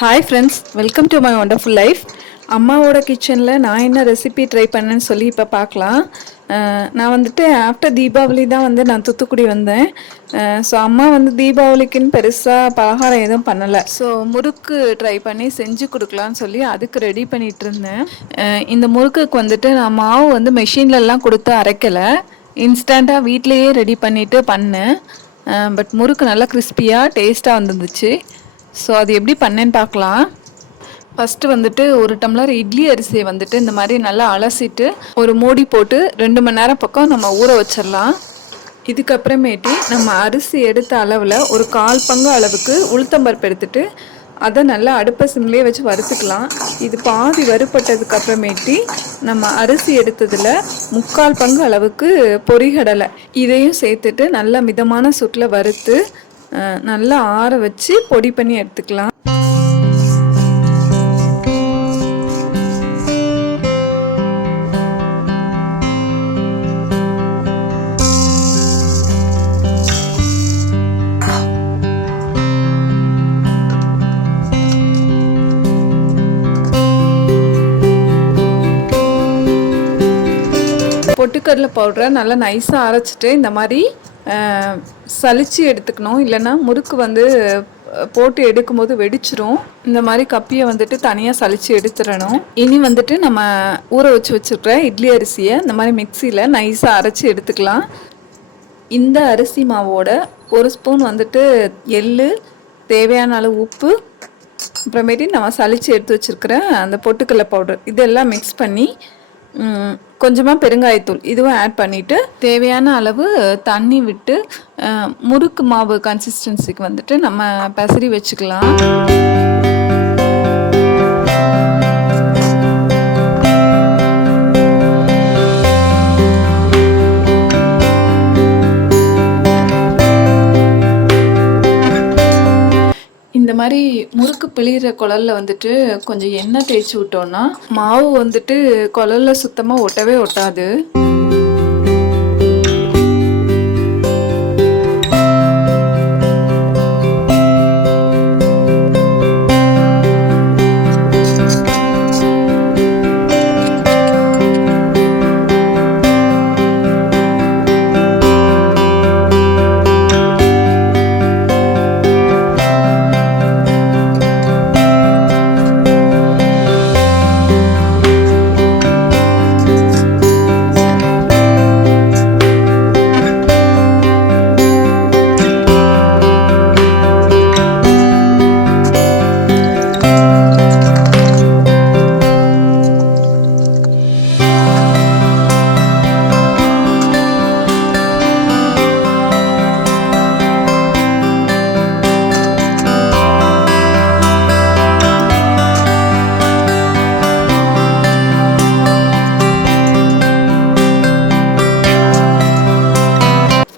Hi friends, welcome to my wonderful life. அம்மாவோட கிச்சனில் நான் என்ன ரெசிபி ட்ரை பண்ணேன்னு சொல்லி இப்போ பார்க்கலாம். நான் வந்துட்டு ஆஃப்டர் தீபாவளி தான் நான் தூத்துக்குடி வந்தேன். ஸோ அம்மா தீபாவளிக்குன்னு பெருசாக பலகாரம் எதுவும் பண்ணலை. ஸோ முறுக்கு ட்ரை பண்ணி செஞ்சு கொடுக்கலான்னு சொல்லி அதுக்கு ரெடி பண்ணிகிட்டு இருந்தேன். இந்த முறுக்குக்கு நான் மாவு மெஷின்லலாம் கொடுத்து அரைக்கலை, இன்ஸ்டண்ட்டாக வீட்லேயே ரெடி பண்ணிவிட்டு பண்ணேன். பட் முறுக்கு நல்லா கிறிஸ்பியாக டேஸ்ட்டாக வந்துருந்துச்சு. ஸோ அது எப்படி பண்ணேன்னு பார்க்கலாம். ஃபஸ்ட்டு ஒரு டம்ளர் இட்லி அரிசியை இந்த மாதிரி நல்லா அலசிட்டு ஒரு மூடி போட்டு 2 மணி நேரம் பக்கம் நம்ம ஊற வச்சிடலாம். இதுக்கப்புறமேட்டி நம்ம அரிசி எடுத்த அளவில் ஒரு 1/4 பங்கு அளவுக்கு உளுத்தம்பருப்பு எடுத்துட்டு அதை நல்லா அடுப்பை சிம்லேயே வச்சு வறுத்துக்கலாம். இது பாதி வறுப்பட்டதுக்கு அப்புறமேட்டி நம்ம அரிசி எடுத்ததில் 3/4 பங்கு அளவுக்கு பொரிகடலை இதையும் சேர்த்துட்டு நல்லா மிதமான சூட்டில் வறுத்து நல்லா ஆற வச்சு பொடி பண்ணி எடுத்துக்கலாம். பொட்டுக்கடலை பவுடரை நல்லா நைஸாக அரைச்சிட்டு இந்த மாதிரி சலிச்சு எடுத்துக்கணும். இல்லைன்னா முறுக்கு போட்டு எடுக்கும்போது வெடிச்சிரும். இந்த மாதிரி கப்பியை தனியாக சலிச்சு எடுத்துடணும். இனி நம்ம ஊற வச்சுருக்கிற இட்லி அரிசியை இந்த மாதிரி மிக்சியில் நைஸாக அரைச்சி எடுத்துக்கலாம். இந்த அரிசி மாவோட 1 ஸ்பூன் எள்ளு, தேவையான அளவு உப்பு, அப்புறமேட்டு நம்ம சலிச்சு எடுத்து வச்சுருக்கிற அந்த பொட்டுக்கடலை பவுடர் இதெல்லாம் மிக்ஸ் பண்ணி கொஞ்சமாக பெருங்காயத்தூள் இதுவும் ஆட் பண்ணிவிட்டு தேவையான அளவு தண்ணி விட்டு முறுக்கு மாவு கன்சிஸ்டன்சிக்கு நம்ம பெசரி வச்சுக்கலாம். இந்த மாதிரி முறுக்கு பிழிகிற குழல்ல கொஞ்சம் எண்ணெய் தேய்ச்சி விட்டோம்னா மாவு குழல்ல சுத்தமாக ஒட்டவே ஒட்டாது.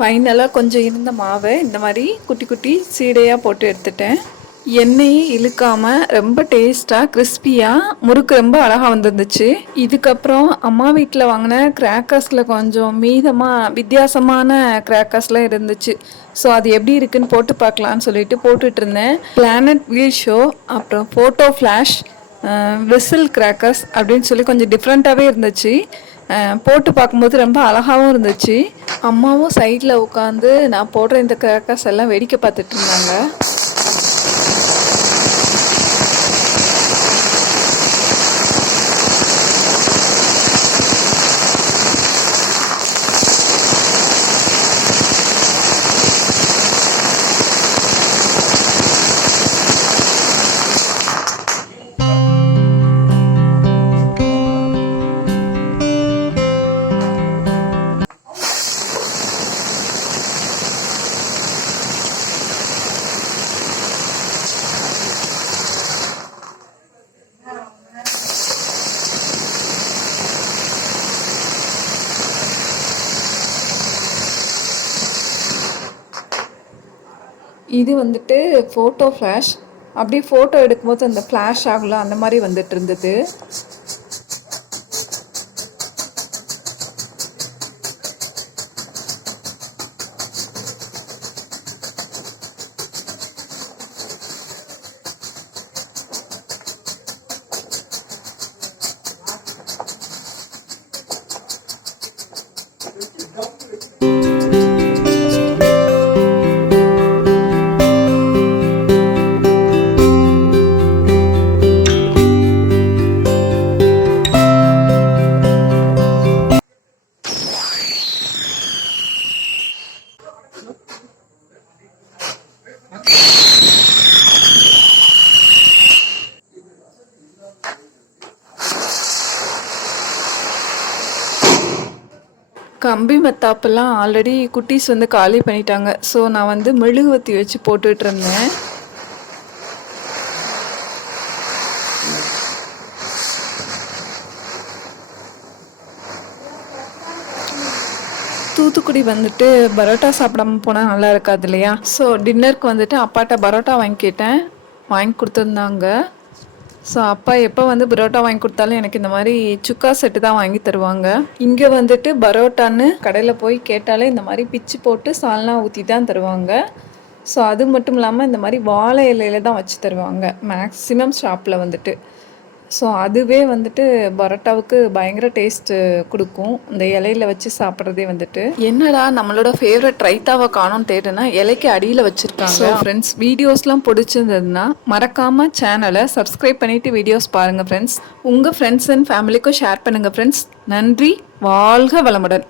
ஃபைனலாக கொஞ்சம் இருந்த மாவை இந்த மாதிரி குட்டி குட்டி சீடையாக போட்டு எடுத்துட்டேன். எண்ணெயே இழுக்காமல் ரொம்ப டேஸ்ட்டாக கிறிஸ்பியாக முறுக்கு ரொம்ப அழகாக வந்துருந்துச்சு. இதுக்கப்புறம் அம்மா வீட்டில் வாங்கின கிராக்கர்ஸில் கொஞ்சம் மீதமாக வித்தியாசமான கிராக்கர்ஸ்லாம் இருந்துச்சு. ஸோ அது எப்படி இருக்குன்னு போட்டு பார்க்கலான்னு சொல்லிட்டு போட்டுட்டு இருந்தேன். பிளானட் வீல் ஷோ, அப்புறம் ஃபோட்டோ ஃப்ளாஷ், விசில் கிராக்கர்ஸ் அப்படின்னு சொல்லி கொஞ்சம் டிஃப்ரெண்ட்டாகவே இருந்துச்சு. போட்டு பார்க்கும்போது ரொம்ப அழகாகவும் இருந்துச்சு. அம்மாவும் சைடில் உட்காந்து நான் போடுற இந்த கிராக்கர்ஸ் எல்லாம் வேடிக்கை பார்த்துட்டு இருந்தாங்க. இது ஃபோட்டோ ஃப்ளாஷ். அப்படியே ஃபோட்டோ எடுக்கும்போது அந்த ஃப்ளாஷ் ஆகலாம், அந்த மாதிரி இருந்தது. கம்பி மத்தாப்பெல்லாம் ஆல்ரெடி குட்டீஸ் வந்து காலி பண்ணிட்டாங்க. ஸோ நான் வந்து மெழுகுவர்த்தி வச்சு போட்டுட்டு இருந்தேன். தூத்துக்குடி வந்துட்டு பரோட்டா சாப்பிடாம போனால் நல்லா இருக்காது இல்லையா? ஸோ டின்னருக்கு வந்துட்டு அப்பாட்ட பரோட்டா வாங்கி கேட்டேன், வாங்கி கொடுத்துருந்தாங்க. ஸோ அப்பா எப்போ வந்து பரோட்டா வாங்கி கொடுத்தாலும் எனக்கு இந்த மாதிரி சுக்கா செட்டு தான் வாங்கி தருவாங்க. இங்கே வந்துட்டு பரோட்டான்னு கடையில் போய் கேட்டாலே இந்த மாதிரி பிச்சு போட்டு சால்னா ஊற்றி தான் தருவாங்க. ஸோ அது மட்டும் இல்லாமல் இந்த மாதிரி வாழை இலையில தான் வச்சு தருவாங்க மேக்ஸிமம் ஷாப்பில் வந்துட்டு. ஸோ அதுவே வந்துட்டு பரோட்டாவுக்கு பயங்கர டேஸ்ட்டு கொடுக்கும், இந்த இலையில வச்சு சாப்பிட்றதே வந்துட்டு. என்னடா நம்மளோட ஃபேவரட் ரைத்தாவை காணோன்னு தேடுனா இலைக்கு அடியில் வச்சுருக்காங்க. ஸோ ஃப்ரெண்ட்ஸ், வீடியோஸ்லாம் பிடிச்சிருந்ததுன்னா மறக்காமல் சேனலை சப்ஸ்கிரைப் பண்ணிவிட்டு வீடியோஸ் பாருங்கள் ஃப்ரெண்ட்ஸ். உங்கள் ஃப்ரெண்ட்ஸ் அண்ட் ஃபேமிலிக்கும் ஷேர் பண்ணுங்கள் ஃப்ரெண்ட்ஸ். நன்றி. வாழ்க வளமுடன்.